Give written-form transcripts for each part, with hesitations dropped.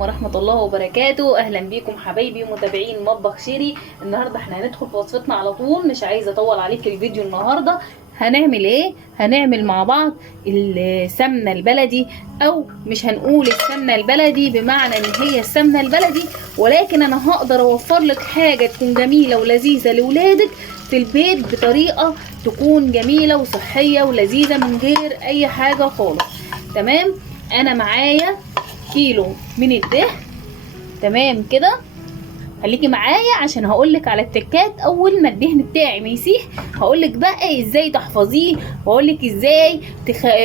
ورحمة الله وبركاته. اهلا بيكم حبايبي ومتابعين مطبخ شيري. النهارده احنا هندخل في وصفتنا على طول، مش عايزه اطول عليك الفيديو. النهارده هنعمل ايه؟ هنعمل مع بعض السمنه البلدي، او مش هنقول السمنه البلدي بمعنى ان هي السمنه البلدي، ولكن انا هقدر اوفر لك حاجه تكون جميله ولذيذه لاولادك في البيت بطريقه تكون جميله وصحيه ولذيذه من غير اي حاجه خالص. تمام؟ انا معايا كيلو من الدهن. تمام كده، خليكي معايا عشان هقولك على التكات. اول ما الدهن بتاعي ما يسيح هقولك بقى ازاي تحفظيه، وهقولك ازاي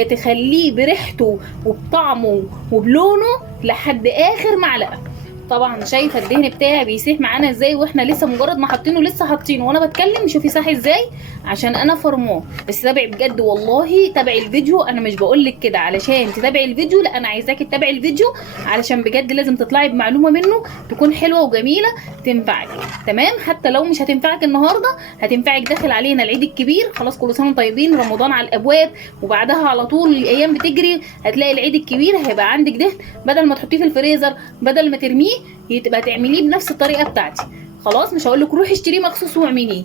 تخليه بريحته وبطعمه وبلونه لحد اخر معلقه. طبعا شايفه الدهن بتاعي بيسيح معانا ازاي، واحنا لسه مجرد ما حاطينه لسه حاطينه وانا بتكلم. شوفي ساح ازاي عشان انا فرماه. بس تابعي بجد والله، تابعي الفيديو. انا مش بقولك كده علشان تتابعي الفيديو، لا، انا عايزاكي تتابعي الفيديو علشان بجد لازم تطلعي بمعلومه منه تكون حلوه وجميله تنفعك. تمام؟ حتى لو مش هتنفعك النهارده هتنفعك داخل علينا العيد الكبير. خلاص، كل سنه وانتم طيبين، رمضان على الابواب، وبعدها على طول الايام بتجري هتلاقي العيد الكبير هيبقى عندك دهن. بدل ما تحطيه في الفريزر، بدل ما ترميه، يبقى تعمليه بنفس الطريقه بتاعتي. خلاص، مش هقول لك روحي اشتريه مخصوص واعمليه.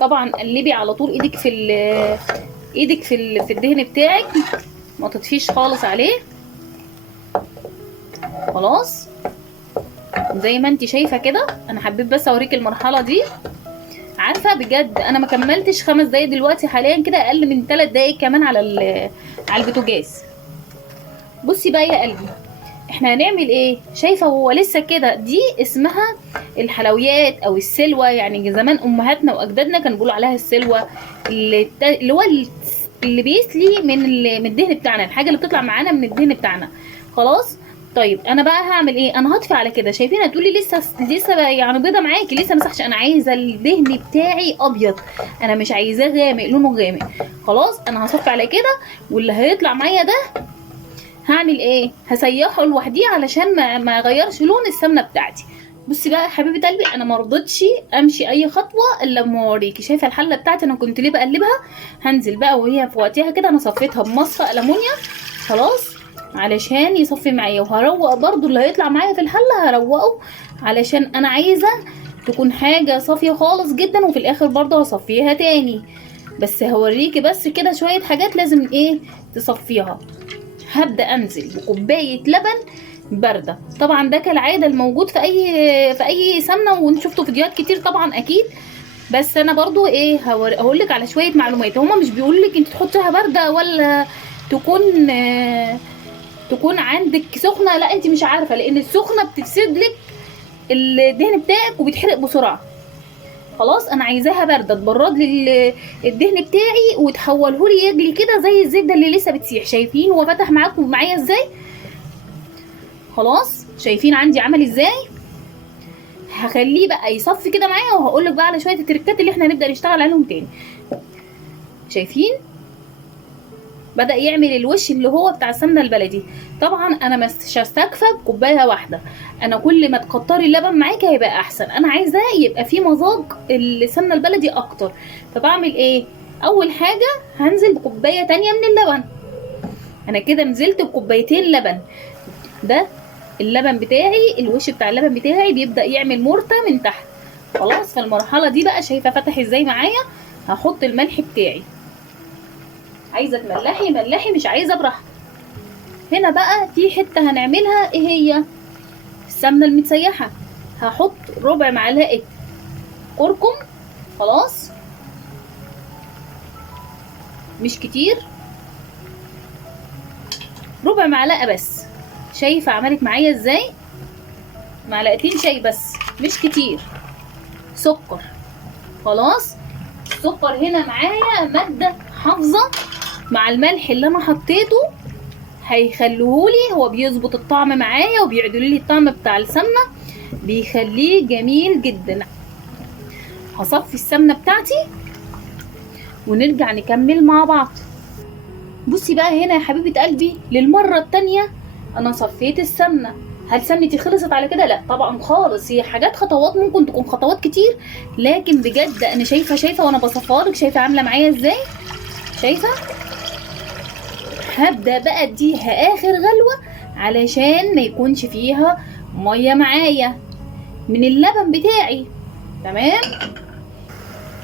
طبعا قلبي على طول ايدك في الدهن بتاعك، ما تطفيش خالص عليه. خلاص زي ما انت شايفه كده. انا حبيت بس اوريك المرحله دي. عارفه بجد انا ما كملتش 5 دقايق دلوقتي، حاليا كده اقل من 3 دقايق كمان على البوتاجاز. بصي بقى يا قلبي، احنا هنعمل ايه؟ شايفه هو لسه كده، دي اسمها الحلويات او السلوى. يعني زمان امهاتنا واجدادنا كانوا بيقولوا عليها السلوى، اللي هو اللي بيسلي من الدهن بتاعنا، الحاجه اللي بتطلع معانا من الدهن بتاعنا. خلاص. طيب انا بقى هعمل ايه؟ انا هطفي على كده. شايفين؟ هتقولي لسه يعني بيضه معاكي لسه مسحش. انا عايزه الدهن بتاعي ابيض، انا مش عايزاه غامق، لونه غامق. خلاص انا هصفي على كده، واللي هيطلع معايا ده هعمل ايه؟ هسيحه لوحديه علشان ما اغيرش لون السمنه بتاعتي. بصي بقى يا حبيبه قلبي، انا ما رضيتش امشي اي خطوه الا لما اوريكي. شايفه الحله بتاعتي انا كنت ليه بقلبها؟ هنزل بقى وهي في وقتها كده انا صفيتها بمصفى الومنيوم. خلاص، علشان يصفي معايا. وهروق برضو اللي هيطلع معايا في الحله هروقه، علشان انا عايزه تكون حاجه صافيه خالص جدا. وفي الاخر برضو هصفيها تاني، بس هوريكي بس كده شويه حاجات لازم ايه تصفيها. هبدا انزل بكوبايه لبن بارده. طبعا ده كالعاده الموجود في اي سمنه، وانتوا شفتوا فيديوهات كتير طبعا اكيد. بس انا برضو ايه هقول لك على شويه معلومات. هما مش بيقولوا لك انت تحطيها بارده ولا تكون عندك سخنه. لا، انت مش عارفه، لان السخنه بتفسد لك الدهن بتاعك وبيتحرق بسرعه. خلاص انا عايزاها بارده، تبرد لي الدهن بتاعي وتحوله لي يجلي كده زي الزبده اللي لسه بتسيح. شايفين هو فتح معايا ازاي؟ خلاص شايفين عندي عمل ازاي؟ هخليه بقى يصفي كده معايا، وهقول لك بقى على شويه التريكات اللي احنا هنبدا نشتغل عليهم تاني. شايفين بدأ يعمل الوش اللي هو بتاع السمنه البلدي. طبعا انا مش هستكفى بكوبايه واحده، انا كل ما تكتري اللبن معاكي هيبقى احسن. انا عايزاه يبقى فيه مذاق السمنه البلدي اكتر. فبعمل ايه؟ اول حاجه هنزل بكوبايه تانية من اللبن. انا كده نزلت بكوبايتين لبن. ده اللبن بتاعي، الوش بتاع اللبن بتاعي بيبدأ يعمل مرتة من تحت. خلاص، في المرحله دي بقى شايفه فتح ازاي معايا؟ هحط الملح بتاعي. عايزه تملحي ملحي، مش عايزه براحتك. هنا بقى في حته هنعملها، ايه هي؟ السمنه المتسيحه. هحط ربع معلقه كركم. خلاص، مش كتير، ربع معلقه بس. شايفه عملت معايا ازاي؟ معلقتين شاي بس، مش كتير. سكر. خلاص، السكر هنا معايا ماده حافظه مع الملح اللي انا حطيته، هيخلوهولي هو بيظبط الطعم معايا وبيعدلوا لي الطعم بتاع السمنه، بيخليه جميل جدا. هصفي السمنه بتاعتي ونرجع نكمل مع بعض. بصي بقى هنا يا حبيبه قلبي، للمره التانية انا صفيت السمنه. هل سمنتي خلصت على كده؟ لا طبعا خالص. هي حاجات خطوات، ممكن تكون خطوات كتير، لكن بجد انا شايفه وانا بصفها لك. شايفه عامله معايا ازاي؟ شايفه هبدأ بقى اديها اخر غلوة علشان ما يكونش فيها مية معايا من اللبن بتاعي. تمام.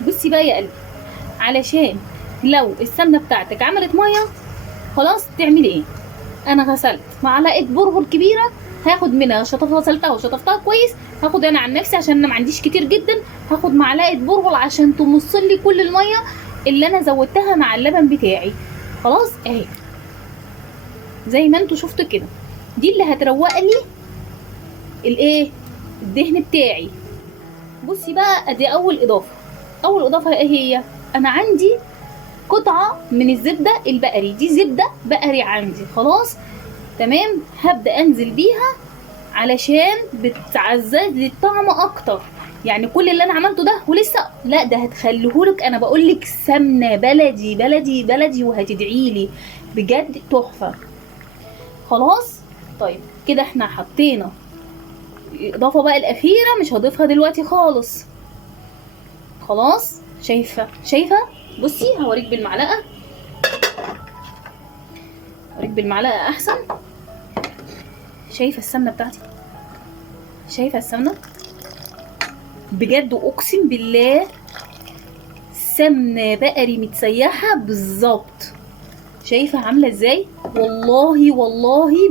بصي بقى يا قلبي، علشان لو السمنة بتاعتك عملت مية خلاص تعملي ايه؟ انا غسلت معلقة برغل كبيرة، هاخد منها غسلتها وشطفتها كويس، هاخد انا عن نفسي عشان انا ما عنديش كتير جدا، هاخد معلقة برغل عشان تمص لي كل المية اللي انا زودتها مع اللبن بتاعي. خلاص اهي زي ما انتوا شفتوا كده، دي اللي هتروق لي الايه، الدهن بتاعي. بصي بقى ادي اول اضافه. اول اضافه ايه هي؟ انا عندي قطعه من الزبده البقري، دي زبده بقري عندي. خلاص تمام. هبدا انزل بيها علشان بتعزز لي الطعم اكتر. يعني كل اللي انا عملته ده ولسه لا، ده هتخليهولك انا بقولك سمنه بلدي بلدي بلدي، وهتدعيلي بجد تحفه. خلاص طيب كده احنا حطينا الاضافه بقى الاخيره، مش هضيفها دلوقتي خالص. خلاص شايفه بصي هوريك بالمعلقه، هوريك بالمعلقه احسن. شايفه السمنه بتاعتي؟ شايفه السمنه بجد، اقسم بالله سمنه بقري متسيحه بالظبط. شايفه عامله ازاي؟ والله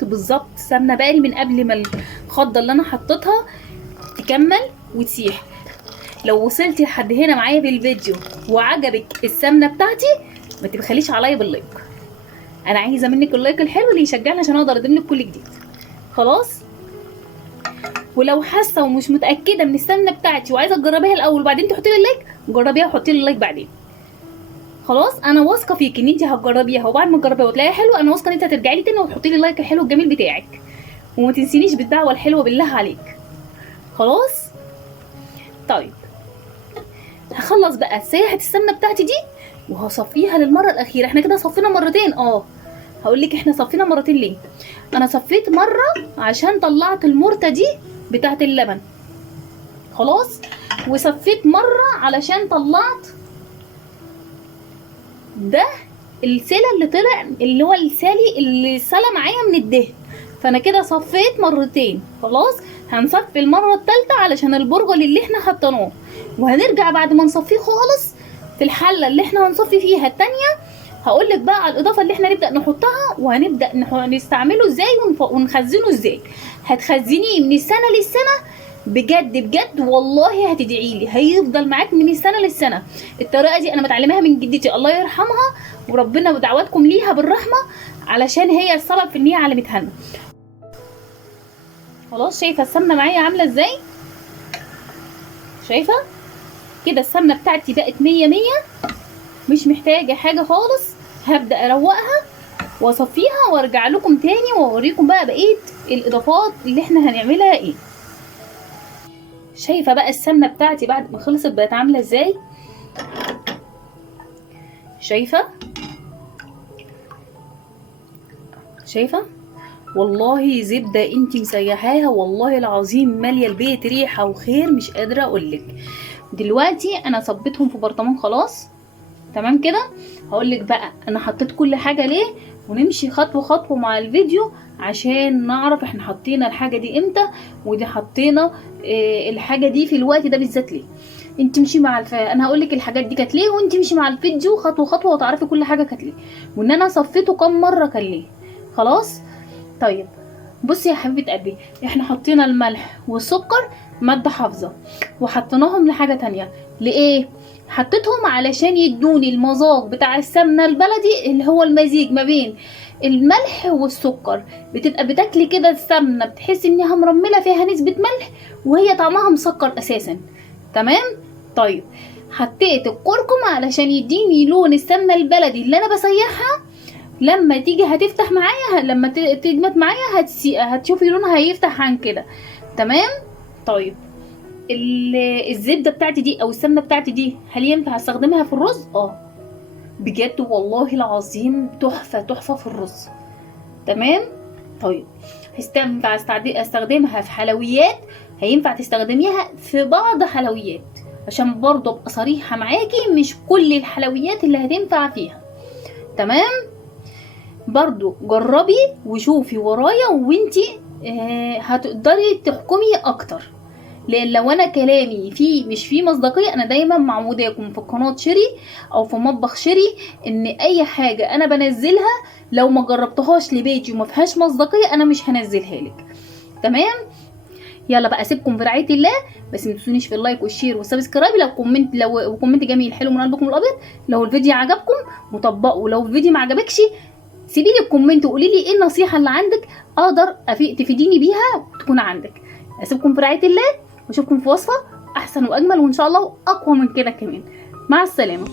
بالظبط سمنه بقري من قبل ما الخضه اللي انا حطيتها تكمل وتسيح. لو وصلتي لحد هنا معايا بالفيديو وعجبك السمنه بتاعتي ما تبخليش عليا باللايك، انا عايزه منك اللايك الحلو اللي يشجعني عشان اقدر اقدم لك كل جديد. خلاص. ولو حاسه ومش متاكده من السمنه بتاعتي وعايزه تجربيها الاول وبعدين تحطي لي اللايك، جربيها وحطي لي اللايك بعدين. خلاص انا واثقه فيك ان انت هتجربيها، وبعد ما تجربيها وتلاقيها حلوه انا واثقه ان انت هترجعي لي تاني وتحطي لي اللايك الحلو الجميل بتاعك، وما تنسينيش بالدعوه الحلوه بالله عليك. خلاص طيب هخلص بقى سيحه السمنه بتاعتي دي وهصفيها للمره الاخيره. احنا كده صفينا مرتين. هقول لك احنا صفينا مرتين ليه. انا صفيت مره عشان طلعت المرته دي بتاعت اللبن، خلاص، وصفيت مره علشان طلعت ده السيله اللي طلع اللي هو السالي اللي سلا معايا من الدهن. فانا كده صفيت مرتين. خلاص هنصفي المره الثالثه علشان البرغل اللي احنا حطيناه، وهنرجع بعد ما نصفيه خالص في الحله اللي احنا هنصفي فيها الثانيه هقول لك بقى على الاضافه اللي احنا نبدا نحطها وهنبدا نستعمله ازاي ونخزنه ازاي. هتخزنيه من السنه للسنه بجد والله هتدعي لي، هيفضل معاك من السنه للسنه. الطريقه دي انا متعلماها من جدتي الله يرحمها، وربنا ودعواتكم ليها بالرحمه علشان هي السبب في ان هي علمتها لنا. خلاص شايفه السمنه معايا عامله ازاي؟ شايفه كده السمنه بتاعتي بقت 100 100، مش محتاجه حاجه خالص. هبدا اروقها واصفيها وارجع لكم تاني واوريكم بقى بقيه الاضافات اللي احنا هنعملها ايه. شايفه بقى السمنه بتاعتي بعد ما خلصت بقت عامله ازاي؟ شايفه والله زبده انتي مسيحاها والله العظيم ماليه البيت ريحه وخير مش قادره اقولك. دلوقتي انا صبيتهم في برطمان خلاص تمام كده. هقولك بقى انا حطيت كل حاجه ليه، ونمشي خطوه خطوه مع الفيديو عشان نعرف احنا حطينا الحاجه دي امتى، ودي حطينا الحاجه دي في الوقت ده بالذات ليه. انت مشي مع انا هقولك الحاجات دي كانت ليه، وانت مشي مع الفيديو خطوه خطوه وتعرفي كل حاجه كانت ليه، وان انا صفيته كام مره كان ليه. خلاص طيب بصي يا حبيبه قلبي، احنا حطينا الملح والسكر ماده حافظه وحطيناهم لحاجه تانية. لايه؟ حطيتهم علشان يدوني المذاق بتاع السمنه البلدي اللي هو المزيج ما بين الملح والسكر. بتبقى بتاكلي كده السمنه بتحسي انها مرمله فيها نسبه ملح وهي طعمها مسكر اساسا. تمام. طيب حطيت الكركم علشان يديني لون السمنه البلدي اللي انا بسيحها، لما تيجي هتفتح معايا لما تجمد معايا هتشوفي لونها هيفتح عن كده. تمام. طيب الزبده بتاعتي دي او السمنه بتاعتي دي هل ينفع استخدمها في الرز؟ بجد والله العظيم تحفه في الرز. تمام. طيب هينفع استخدمها في حلويات، هينفع تستخدميها في بعض حلويات عشان برضه ابقى صريحه معاكي، مش كل الحلويات اللي هتنفع فيها. تمام. برضو جربي وشوفي ورايا وانتي هتقدري تحكمي اكتر. لان لو انا كلامي مش فيه مصداقيه، انا دايما معوداكم في قناه شيري او في مطبخ شيري ان اي حاجه انا بنزلها لو ما جربتهاش لبيتي وما فيهاش مصداقيه انا مش هنزلها لك. تمام؟ يلا بقى اسيبكم في رعايه الله، بس ما تنسونيش في اللايك والشير والسبسكرايب. لو كومنت جميل حلو من قلبكم الابيض. لو الفيديو عجبكم وطبقوا، لو الفيديو ما عجبكش سيبي لي الكومنت وقولي لي ايه النصيحه اللي عندك اقدر تفيديني بيها وتكون عندك. اسيبكم في رعايه الله واشوفكم في وصفه احسن واجمل وان شاء الله اقوى من كده كمان. مع السلامه.